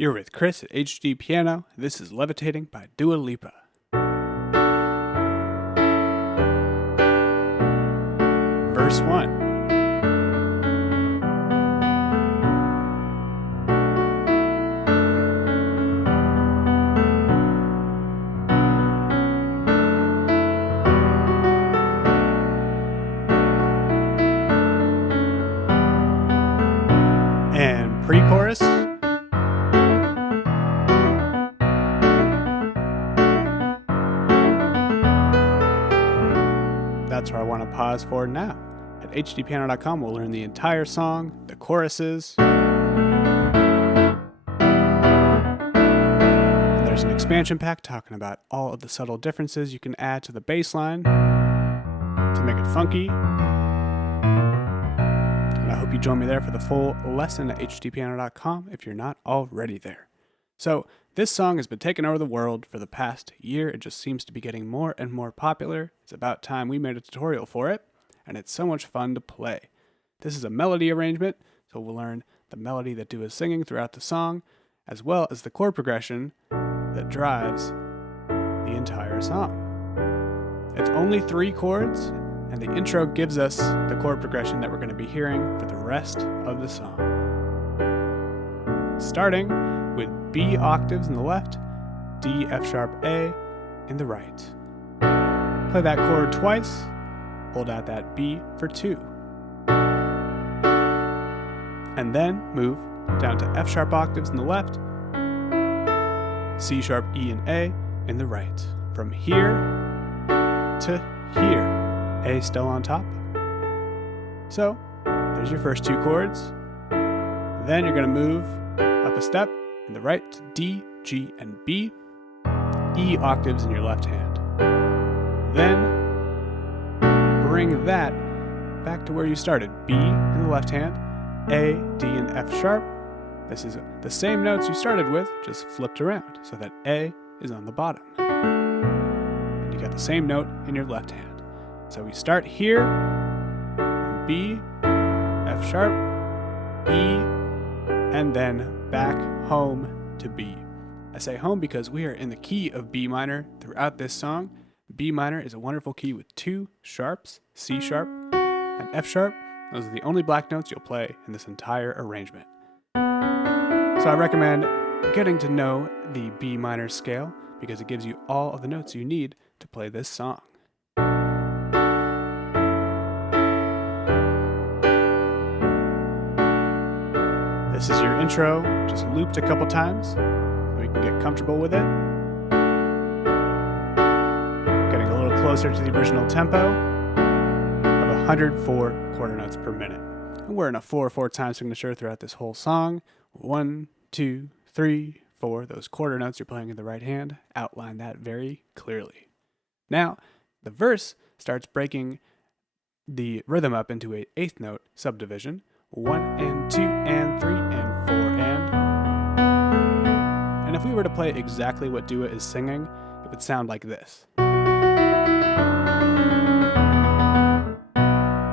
You're with Chris at HDpiano. This is Levitating by Lipa. Verse 1. And pre-chorus. That's where I want to pause for now. At HDpiano.com, we'll learn the entire song, the choruses. And there's an expansion pack talking about all of the subtle differences you can add to the bass line to make it funky. And I hope you join me there for the full lesson at HDpiano.com if you're not already there. So, this song has been taking over the world for the past year. It just seems to be getting more and more popular. It's about time we made a tutorial for it, and it's so much fun to play. This is a melody arrangement, so we'll learn the melody that Du is singing throughout the song, as well as the chord progression that drives the entire song. It's only 3 chords, and the intro gives us the chord progression that we're going to be hearing for the rest of the song. Starting with B octaves in the left, D, F sharp, A in the right. Play that chord twice, hold out that B for 2. And then move down to F sharp octaves in the left, C sharp, E, and A in the right. From here to here, A still on top. So, there's your first 2 chords. Then you're going to move up a step in the right to D, G, and B, E octaves in your left hand. Then bring that back to where you started. B in the left hand, A, D, and F sharp. This is the same notes you started with, just flipped around so that A is on the bottom. And you got the same note in your left hand. So we start here, B, F sharp, E, and then back home to B. I say home because we are in the key of B minor throughout this song. B minor is a wonderful key with 2 sharps, C sharp and F sharp. Those are the only black notes you'll play in this entire arrangement. So I recommend getting to know the B minor scale because it gives you all of the notes you need to play this song. This is your intro, just looped a couple times so we can get comfortable with it. Getting a little closer to the original tempo of 104 quarter notes per minute. And we're in a 4/4 time signature throughout this whole song. 1, 2, 3, 4. Those quarter notes you're playing in the right hand outline that very clearly. Now, the verse starts breaking the rhythm up into an 8th note subdivision. 1 and 2 and 3 and 4 and if we were to play exactly what Du is singing, it would sound like this.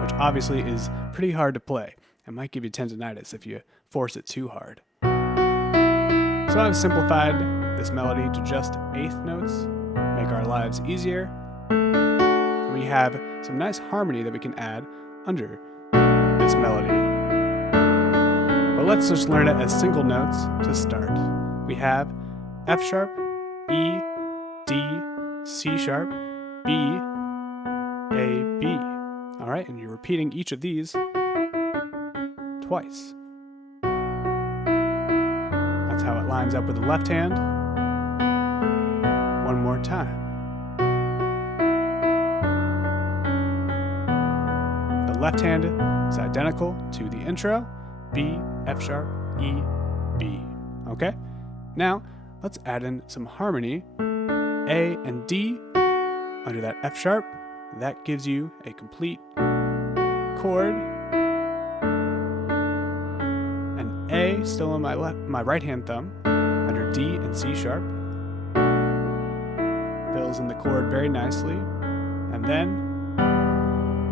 Which obviously is pretty hard to play. It might give you tendinitis if you force it too hard. So I've simplified this melody to just 8th notes, make our lives easier. We have some nice harmony that we can add under this melody. But let's just learn it as single notes to start. We have F sharp, E, D, C sharp, B, A, B. All right, and you're repeating each of these twice. That's how it lines up with the left hand. One more time. The left hand is identical to the intro. B, F sharp, E, B. Okay? Now, let's add in some harmony. A and D under that F sharp. That gives you a complete chord. And A still on my right hand thumb under D and C sharp. Fills in the chord very nicely. And then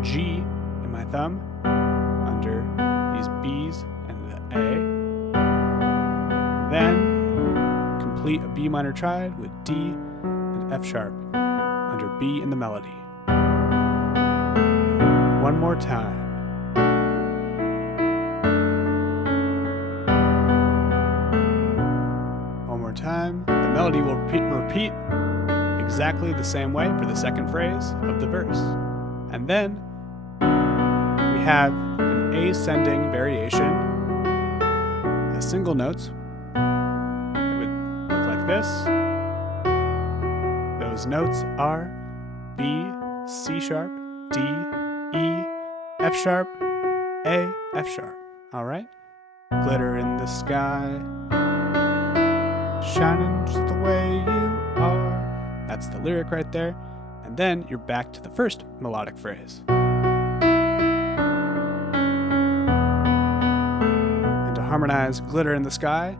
G in my thumb under these B's and the A. Then complete a B minor triad with D and F sharp under B in the melody. One more time. One more time. The melody will repeat exactly the same way for the second phrase of the verse. And then we have an ascending variation as single notes. It would look like this. Those notes are B, C sharp, D, E, F sharp, A, F sharp. All right? Glitter in the sky, shining just the way you are. That's the lyric right there. And then you're back to the first melodic phrase. And to harmonize glitter in the sky,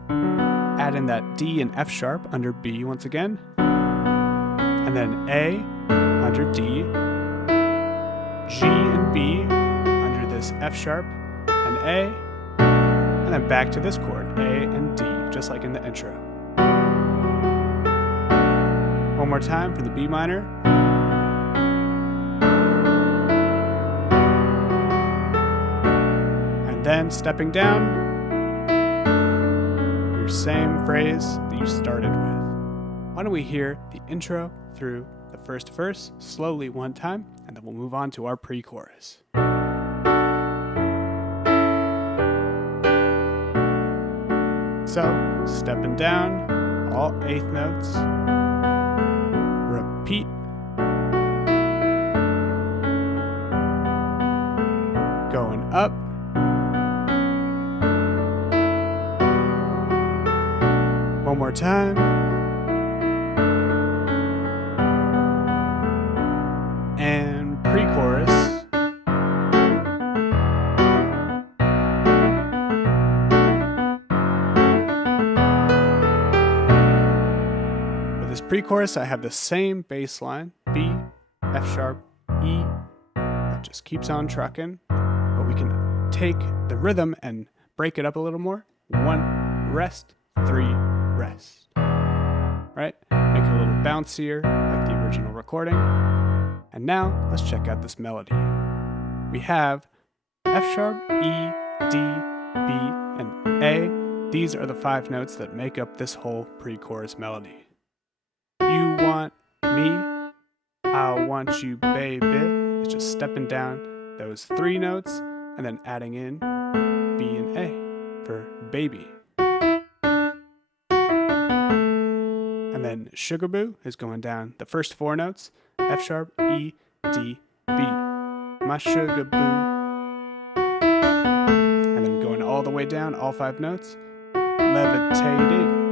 add in that D and F sharp under B once again. And then A under D, G and B under this F sharp and A, and then back to this chord, A and D, just like in the intro. One more time for the B minor. And then stepping down, your same phrase that you started with. Why don't we hear the intro through the first verse slowly one time, and then we'll move on to our pre-chorus. So, stepping down, all eighth notes. Repeat. Going up. One more time. And pre-chorus. Pre-chorus, I have the same bass line, B, F sharp, E, that just keeps on trucking, but we can take the rhythm and break it up a little more. 1, rest, 3, rest. Right? Make it a little bouncier, like the original recording. And now, let's check out this melody. We have F sharp, E, D, B, and A. These are the 5 notes that make up this whole pre-chorus melody. You want me, I want you, baby. It's just stepping down those 3 notes and then adding in B and A for baby. And then Sugar Boo is going down the first 4 notes, F sharp, E, D, B. My sugar boo. And then going all the way down, all 5 notes, Levitating.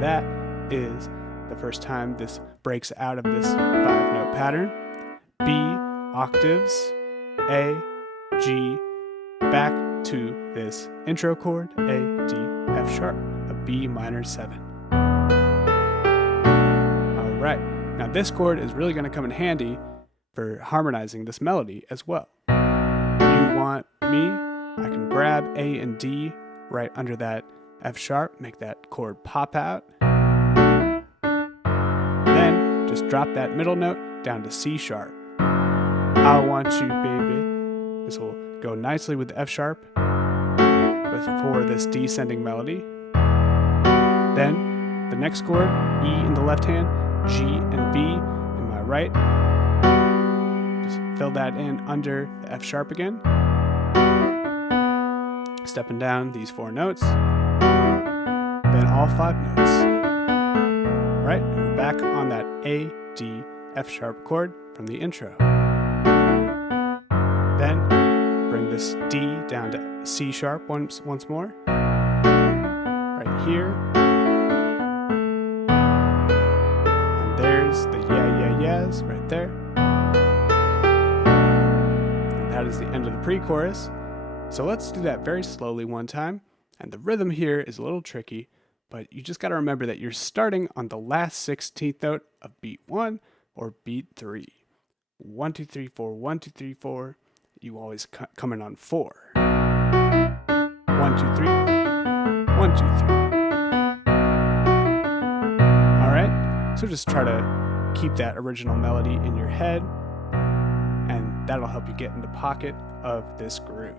That is the first time this breaks out of this 5-note pattern. B octaves, A, G, back to this intro chord, A, D, F sharp, a B minor 7. All right, now this chord is really going to come in handy for harmonizing this melody as well. You want me, I can grab A and D right under that F sharp, make that chord pop out. Then just drop that middle note down to C sharp. I want you, baby. This will go nicely with the F sharp for this descending melody. Then the next chord, E in the left hand, G and B in my right. Just fill that in under the F sharp again. Stepping down these 4 notes. Then all 5 notes. Right? And we're back on that A, D, F sharp chord from the intro. Then bring this D down to C sharp once more. Right here. And there's the yeahs right there. And that is the end of the pre-chorus. So let's do that very slowly one time. And the rhythm here is a little tricky, but you just got to remember that you're starting on the last 16th note of beat 1, or beat 3. 1, 2, 3, 4, 1, 2, 3, 4. You always come in on 4. 1, 2, 3. 1, 2, 3. Alright, so just try to keep that original melody in your head, and that'll help you get in the pocket of this groove.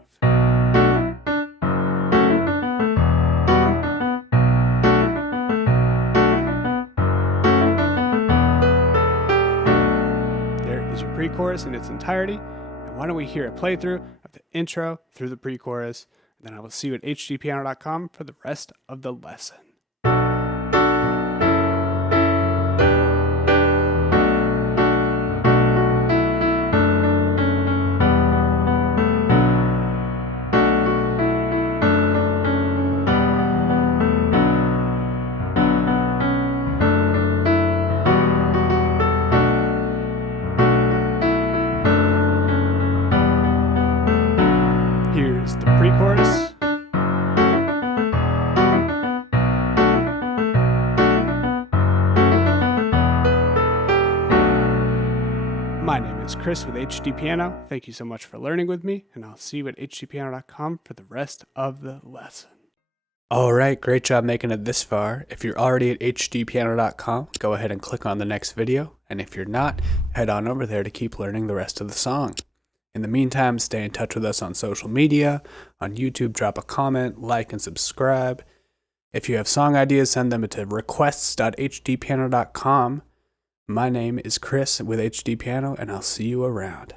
There is your pre-chorus in its entirety, and why don't we hear a playthrough of the intro through the pre-chorus, and then I will see you at HDpiano.com for the rest of the lesson. Here's the pre-chorus. My name is Chris with HDpiano. Thank you so much for learning with me, and I'll see you at HDpiano.com for the rest of the lesson. Alright, great job making it this far. If you're already at HDpiano.com, go ahead and click on the next video, and if you're not, head on over there to keep learning the rest of the song. In the meantime, stay in touch with us on social media. On YouTube, drop a comment, like, and subscribe. If you have song ideas, send them to requests.hdpiano.com. My name is Chris with HDpiano, and I'll see you around.